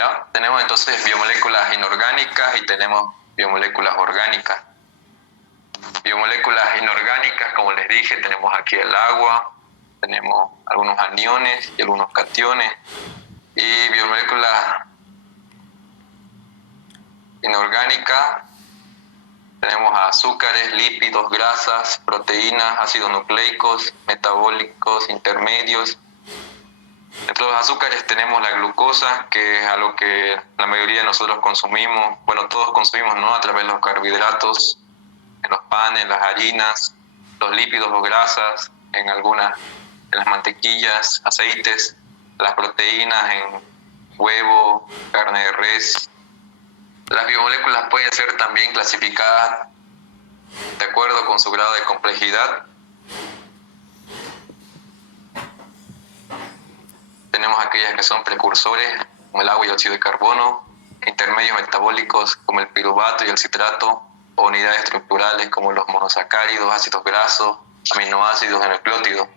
¿Ya? Tenemos entonces biomoléculas inorgánicas y tenemos biomoléculas orgánicas. Biomoléculas inorgánicas, como les dije, tenemos aquí el agua, tenemos algunos aniones y algunos cationes. Y biomoléculas inorgánicas, tenemos azúcares, lípidos, grasas, proteínas, ácidos nucleicos, metabólicos, intermedios. Entre los azúcares tenemos la glucosa, que es algo que la mayoría de nosotros consumimos, bueno, todos consumimos, ¿no? A través de los carbohidratos, en los panes, las harinas, los lípidos o grasas, en las mantequillas, aceites, las proteínas en huevo, carne de res. Las biomoléculas pueden ser también clasificadas de acuerdo con su grado de complejidad. Tenemos aquellas que son precursores, como el agua y el óxido de carbono, intermedios metabólicos, como el piruvato y el citrato, o unidades estructurales, como los monosacáridos, ácidos grasos, aminoácidos y nucleótidos.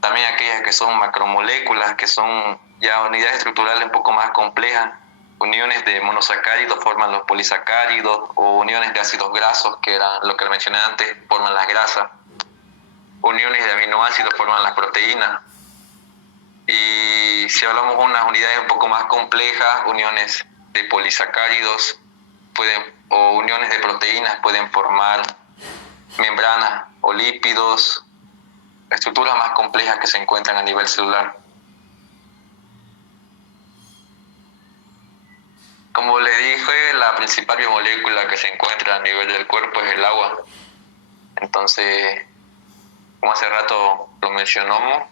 También aquellas que son macromoléculas, que son ya unidades estructurales un poco más complejas. Uniones de monosacáridos forman los polisacáridos, o uniones de ácidos grasos, que era lo que mencioné antes, forman las grasas. Uniones de aminoácidos forman las proteínas. Y si hablamos de unas unidades un poco más complejas, uniones de polisacáridos o uniones de proteínas pueden formar membranas o lípidos, estructuras más complejas que se encuentran a nivel celular. Como le dije, la principal biomolécula que se encuentra a nivel del cuerpo es el agua. Entonces, como hace rato lo mencionamos,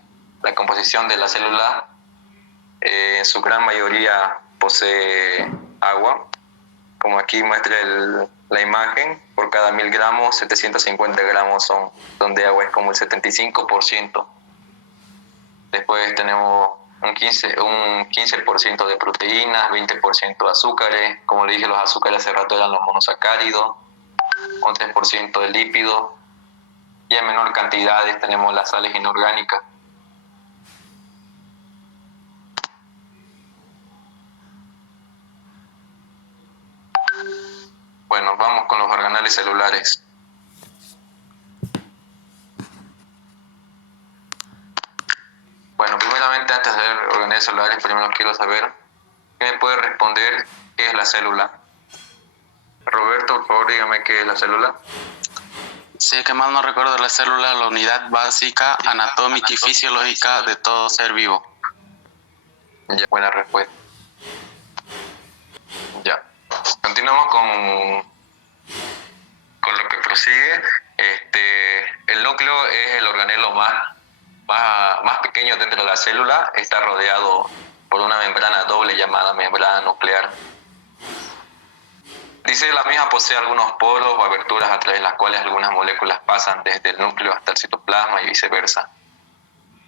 la composición de la célula en su gran mayoría posee agua. Como aquí muestra la imagen, por cada 1000 gramos, 750 gramos son de agua, es como el 75%. Después tenemos un 15% de proteínas, 20% de azúcares. Como le dije, los azúcares hace rato eran los monosacáridos, un 3% de lípidos. Y en menor cantidades tenemos las sales inorgánicas. Bueno, vamos con los organelles celulares. Bueno, primeramente, antes de ver organelles celulares, primero quiero saber qué me puede responder qué es la célula. Roberto, por favor, dígame qué es la célula. Sí, que mal no recuerdo, la célula, la unidad básica, anatómica y fisiológica de todo ser vivo. Ya, buena respuesta. Ya. Continuamos con lo que prosigue. El núcleo es el organelo más pequeño dentro de la célula. Está rodeado por una membrana doble llamada membrana nuclear. Dice, la misma posee algunos poros o aberturas a través de las cuales algunas moléculas pasan desde el núcleo hasta el citoplasma y viceversa.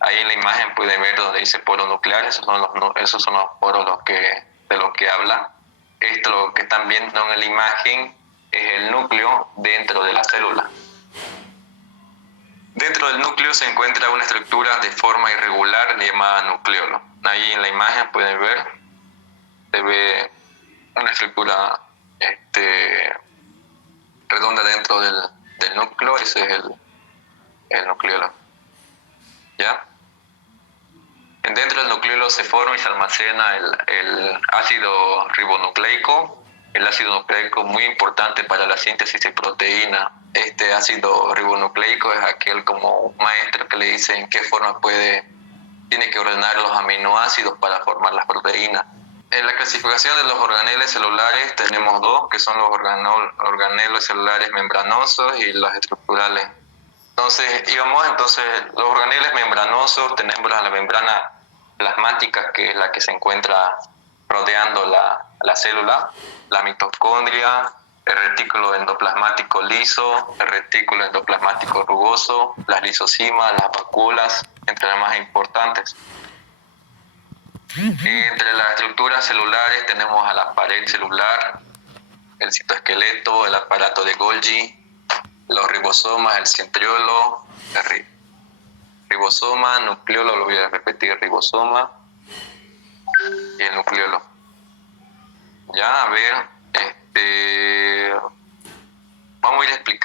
Ahí en la imagen pueden ver donde dice poro nuclear, esos son los poros de los que habla. Esto lo que están viendo en la imagen es el núcleo dentro de la célula. Dentro del núcleo se encuentra una estructura de forma irregular llamada nucleolo. Ahí en la imagen pueden ver, se ve una estructura redonda dentro del núcleo. Ese es el nucleolo. ¿Ya? Dentro del nucleolo se forma y se almacena el ácido ribonucleico. El ácido nucleico muy importante para la síntesis de proteína. Este ácido ribonucleico es aquel como un maestro que le dice en qué forma tiene que ordenar los aminoácidos para formar las proteínas. En la clasificación de los organeles celulares tenemos dos, que son los organelos celulares membranosos y los estructurales. Entonces, los organeles membranosos tenemos la membrana plasmática, que es la que se encuentra rodeando la célula, la mitocondria, el retículo endoplasmático liso, el retículo endoplasmático rugoso, las lisosimas, las vacuolas, entre las más importantes. Entre las estructuras celulares tenemos a la pared celular, el citoesqueleto, el aparato de Golgi, los ribosomas, el centriolo, ribosoma, nucleolo, lo voy a repetir, ribosoma,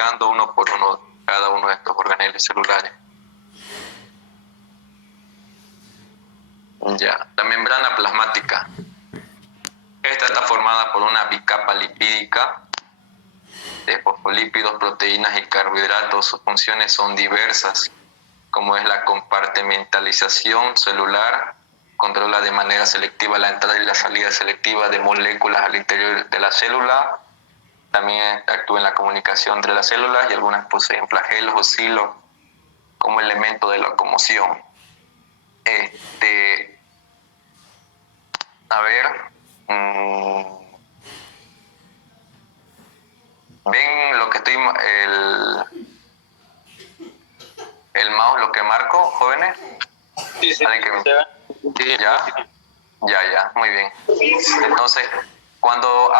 explicando uno por uno cada uno de estos organeles celulares. Ya, la membrana plasmática. Esta está formada por una bicapa lipídica de fosfolípidos, proteínas y carbohidratos. Sus funciones son diversas, como es la compartimentalización celular, controla de manera selectiva la entrada y la salida selectiva de moléculas al interior de la célula. También actúa en la comunicación entre las células y algunas poseen flagelos o silos como elemento de locomoción. A ver, ¿ven lo que estoy, el mouse, lo que marco, jóvenes? Sí, sí. Ya, muy bien. Entonces, cuando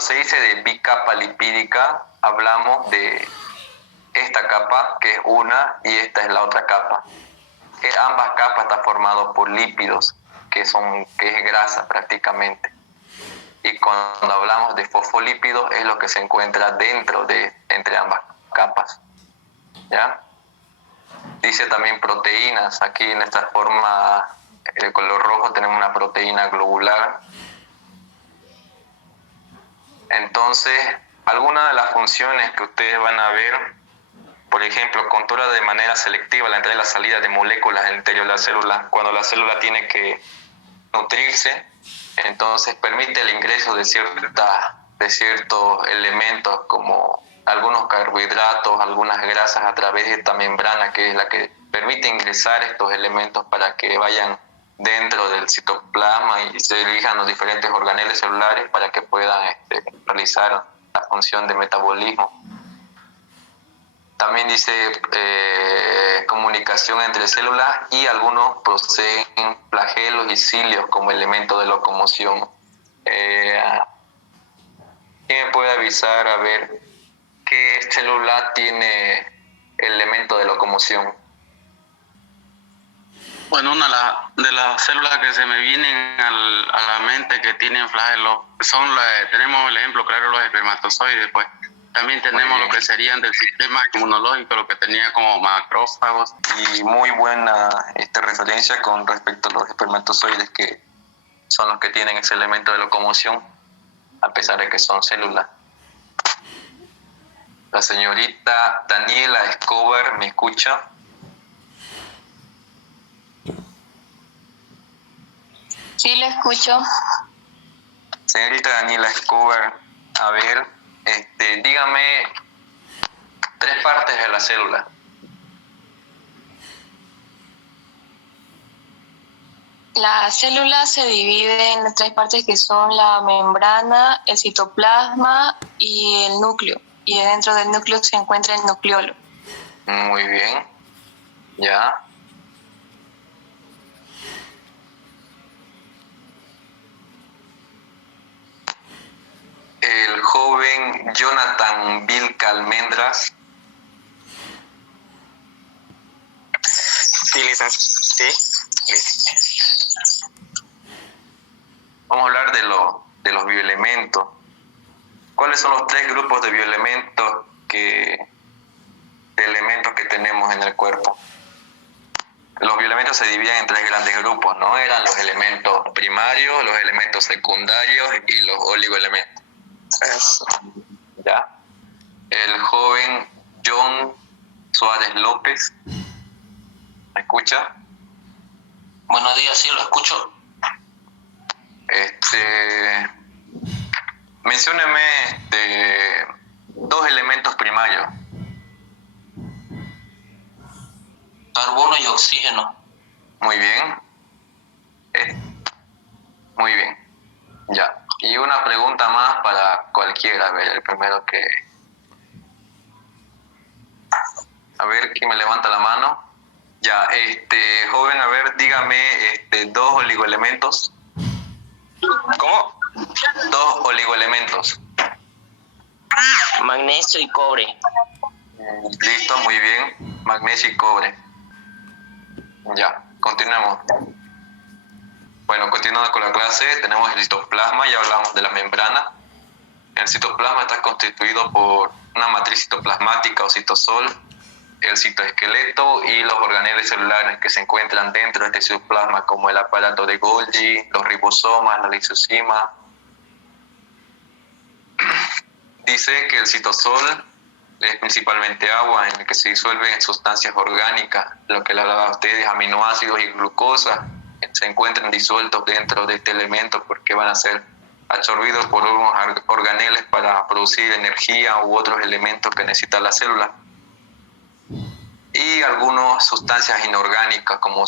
se dice de bicapa lipídica, hablamos de esta capa, que es una, y esta es la otra capa. Ambas capas están formadas por lípidos, que es grasa prácticamente. Y cuando hablamos de fosfolípidos, es lo que se encuentra entre ambas capas. ¿Ya? Dice también proteínas. Aquí en esta forma, el color rojo, tenemos una proteína globular. Entonces, algunas de las funciones que ustedes van a ver, por ejemplo, controla de manera selectiva la entrada y la salida de moléculas en el interior de la célula. Cuando la célula tiene que nutrirse, entonces permite el ingreso de ciertos elementos como algunos carbohidratos, algunas grasas a través de esta membrana, que es la que permite ingresar estos elementos para que vayan dentro del citoplasma y se dirijan los diferentes organeles celulares para que puedan realizar la función de metabolismo. También dice comunicación entre células, y algunos poseen flagelos y cilios como elemento de locomoción. ¿Quién me puede avisar a ver qué célula tiene elemento de locomoción? Bueno, una de las células que se me vienen a la mente que tienen flagelos tenemos el ejemplo claro, los espermatozoides, pues. También tenemos lo que serían del sistema inmunológico, lo que tenía como macrófagos. Y muy buena referencia con respecto a los espermatozoides, que son los que tienen ese elemento de locomoción, a pesar de que son células. La señorita Daniela Escobar, ¿me escucha? Sí, le escucho. Señorita Daniela Escobar, a ver, dígame 3 partes de la célula. La célula se divide en 3 partes, que son la membrana, el citoplasma y el núcleo. Y dentro del núcleo se encuentra el nucleolo. Muy bien. Ya. El joven Jonathan Vilca Almendras. Sí, licenciado. Sí. Vamos a hablar de los bioelementos. ¿Cuáles son los 3 grupos de bioelementos que tenemos en el cuerpo? Los bioelementos se dividen en 3 grandes grupos, ¿no? Eran los elementos primarios, los elementos secundarios y los oligoelementos. Eso. ¿Ya? El joven John Suárez López, ¿me escucha? Buenos días, sí, lo escucho. Mencióneme 2 elementos primarios. Carbono y oxígeno. Muy bien. Muy bien. Ya. Y una pregunta más para cualquiera. A ver, el primero que... A ver, ¿quién me levanta la mano? Ya, joven, a ver, dígame 2 oligoelementos. ¿Cómo? 2 oligoelementos. Magnesio y cobre. Listo, muy bien. Magnesio y cobre. Ya, continuemos. Bueno, continuando con la clase, tenemos el citoplasma, ya hablamos de la membrana. El citoplasma está constituido por una matriz citoplasmática o citosol, el citoesqueleto y los organeles celulares que se encuentran dentro de este citoplasma, como el aparato de Golgi, los ribosomas, la lisosima. Dice que el citosol es principalmente agua en el que se disuelven sustancias orgánicas, lo que le hablaba a ustedes, aminoácidos y glucosa, se encuentran disueltos dentro de este elemento porque van a ser absorbidos por unos organeles para producir energía u otros elementos que necesita la célula. Y algunas sustancias inorgánicas como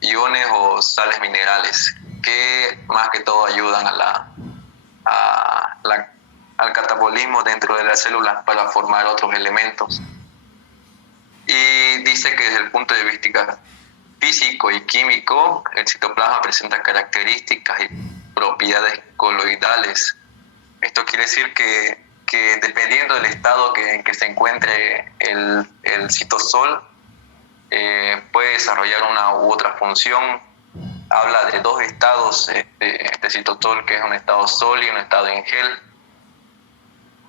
iones o sales minerales que más que todo ayudan al catabolismo dentro de la célula para formar otros elementos. Y dice que desde el punto de vista físico y químico, el citoplasma presenta características y propiedades coloidales. Esto quiere decir que dependiendo del estado en que se encuentre el citosol, puede desarrollar una u otra función. Habla de dos estados de citosol, que es un estado sólido y un estado en gel.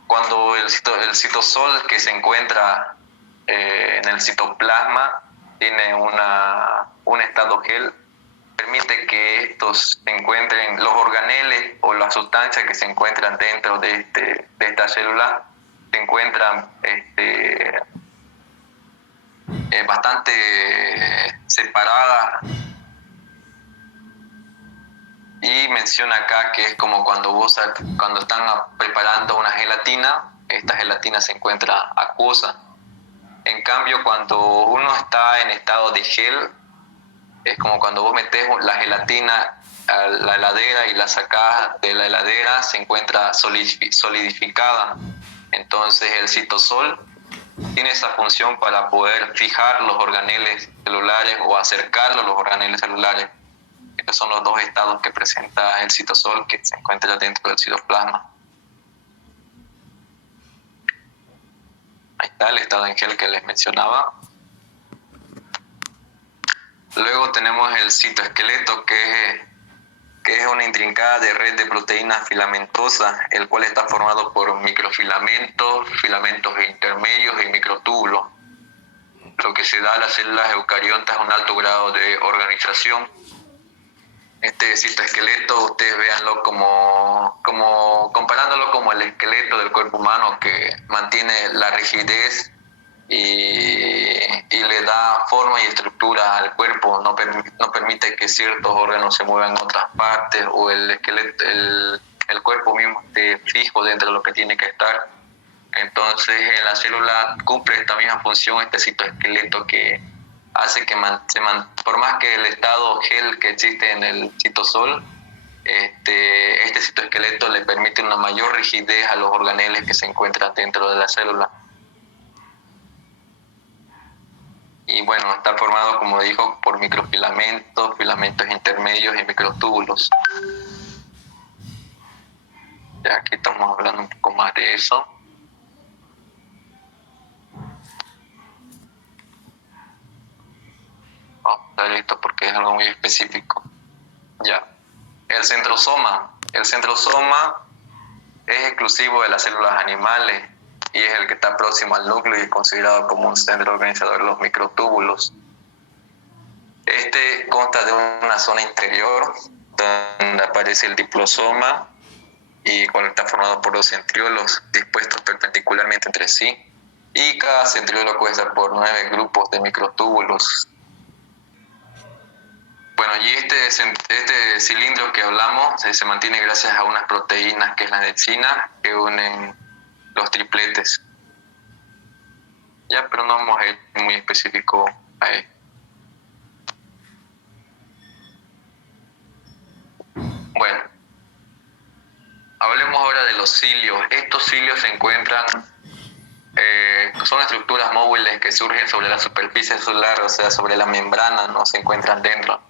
Cuando el citosol que se encuentra en el citoplasma tiene un estado gel, permite que estos se encuentren, los organeles o las sustancias que se encuentran dentro de esta célula, se encuentran bastante separadas. Y menciona acá que es como cuando están preparando una gelatina, esta gelatina se encuentra acuosa. En cambio, cuando uno está en estado de gel, es como cuando vos metés la gelatina a la heladera y la sacás de la heladera, se encuentra solidificada. Entonces el citosol tiene esa función para poder fijar los organeles celulares o acercarlos a los organeles celulares. Estos son los dos estados que presenta el citosol que se encuentra dentro del citoplasma. Ahí está el estado en gel que les mencionaba. Luego tenemos el citoesqueleto, que es una intrincada de red de proteínas filamentosas, el cual está formado por microfilamentos, filamentos intermedios y microtúbulos. Lo que se da a las células eucariotas es un alto grado de organización. Este citoesqueleto, ustedes véanlo como comparándolo como el esqueleto del cuerpo humano, que mantiene la rigidez y le da forma y estructura al cuerpo, no permite que ciertos órganos se muevan en otras partes o el esqueleto, el cuerpo mismo esté fijo dentro de lo que tiene que estar. Entonces en la célula cumple esta misma función este citoesqueleto, que hace que por más que el estado gel que existe en el citosol, este citoesqueleto le permite una mayor rigidez a los organeles que se encuentran dentro de la célula. Y bueno, está formado, como dijo, por microfilamentos, filamentos intermedios y microtúbulos. Ya aquí estamos hablando un poco más de eso. Vamos a ver esto porque es algo muy específico. Ya. El centrosoma. El centrosoma es exclusivo de las células animales y es el que está próximo al núcleo y es considerado como un centro organizador de los microtúbulos. Este consta de una zona interior donde aparece el diplosoma y cual está formado por dos centriolos dispuestos perpendicularmente entre sí, y cada centriolo consta por 9 grupos de microtúbulos. Bueno, y este cilindro que hablamos se mantiene gracias a unas proteínas, que es la adhesina, que unen los tripletes. Ya, pero no vamos a ir muy específico ahí. Bueno, hablemos ahora de los cilios. Estos cilios se encuentran, son estructuras móviles que surgen sobre la superficie celular, o sea, sobre la membrana, no se encuentran dentro.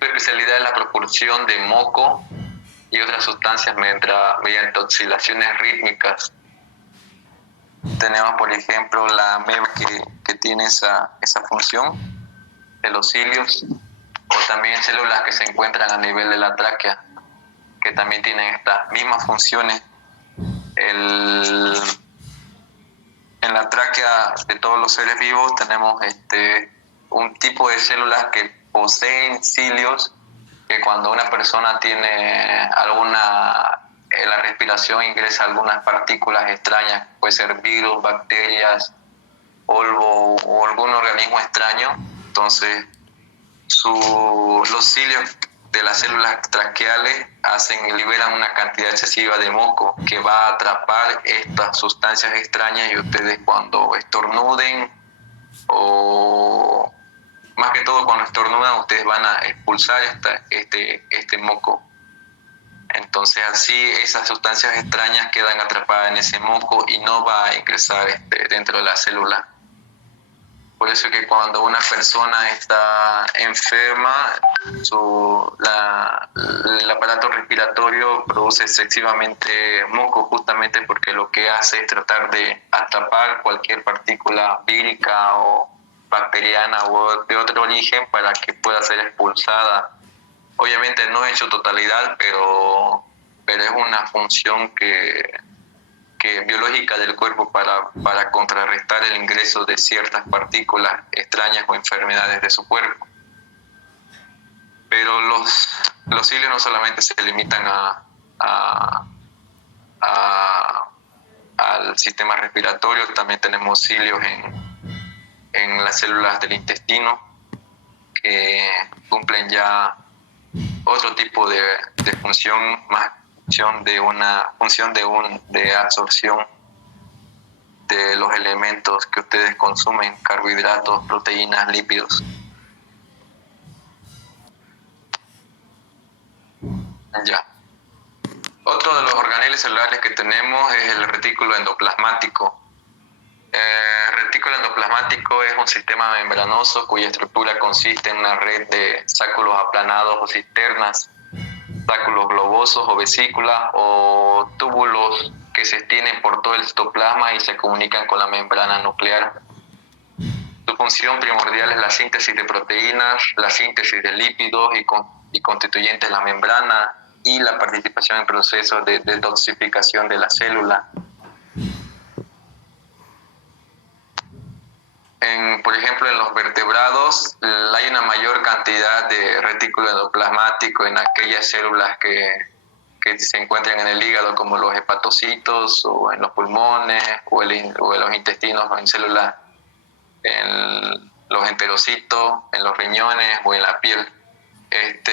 Su especialidad es la propulsión de moco y otras sustancias mediante oscilaciones rítmicas. Tenemos, por ejemplo, la ameba que tiene esa función de los cilios, o también células que se encuentran a nivel de la tráquea, que también tienen estas mismas funciones. en la tráquea de todos los seres vivos tenemos un tipo de células que poseen cilios, que cuando una persona tiene en la respiración ingresa algunas partículas extrañas, puede ser virus, bacterias, polvo o algún organismo extraño, entonces los cilios de las células traqueales liberan una cantidad excesiva de moco que va a atrapar estas sustancias extrañas, y ustedes cuando estornuden, o más que todo cuando estornudan, ustedes van a expulsar este moco. Entonces así esas sustancias extrañas quedan atrapadas en ese moco y no va a ingresar dentro de la célula. Por eso que cuando una persona está enferma, el aparato respiratorio produce excesivamente moco, justamente porque lo que hace es tratar de atrapar cualquier partícula vírica o bacteriana o de otro origen para que pueda ser expulsada. Obviamente no en su totalidad, pero es una función que biológica del cuerpo para contrarrestar el ingreso de ciertas partículas extrañas o enfermedades de su cuerpo. Pero los cilios no solamente se limitan al sistema respiratorio, también tenemos cilios en las células del intestino, que cumplen ya otro tipo de función, más función de absorción de los elementos que ustedes consumen, carbohidratos, proteínas, lípidos. Ya. Otro de los organeles celulares que tenemos es el retículo endoplasmático. El retículo endoplasmático es un sistema membranoso cuya estructura consiste en una red de sáculos aplanados o cisternas, sáculos globosos o vesículas o túbulos que se extienden por todo el citoplasma y se comunican con la membrana nuclear. Su función primordial es la síntesis de proteínas, la síntesis de lípidos y constituyentes de la membrana, y la participación en procesos de detoxificación de la célula. Por ejemplo, en los vertebrados hay una mayor cantidad de retículo endoplasmático en aquellas células que se encuentran en el hígado, como los hepatocitos, o en los pulmones, o en los intestinos, o en células, en los enterocitos, en los riñones o en la piel.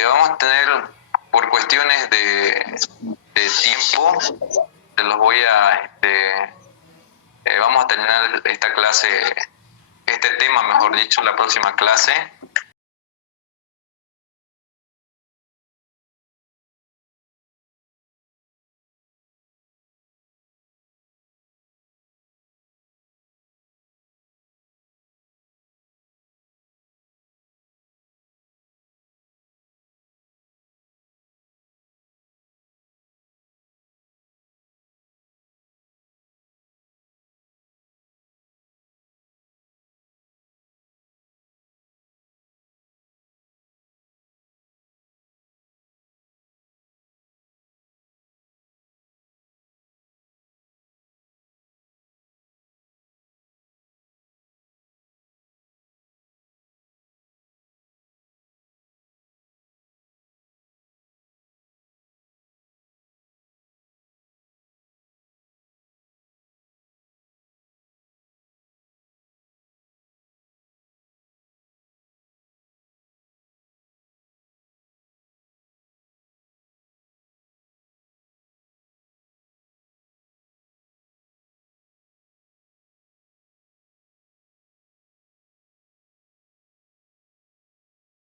Vamos a tener, por cuestiones de tiempo, vamos a terminar esta clase, este tema, mejor dicho, la próxima clase.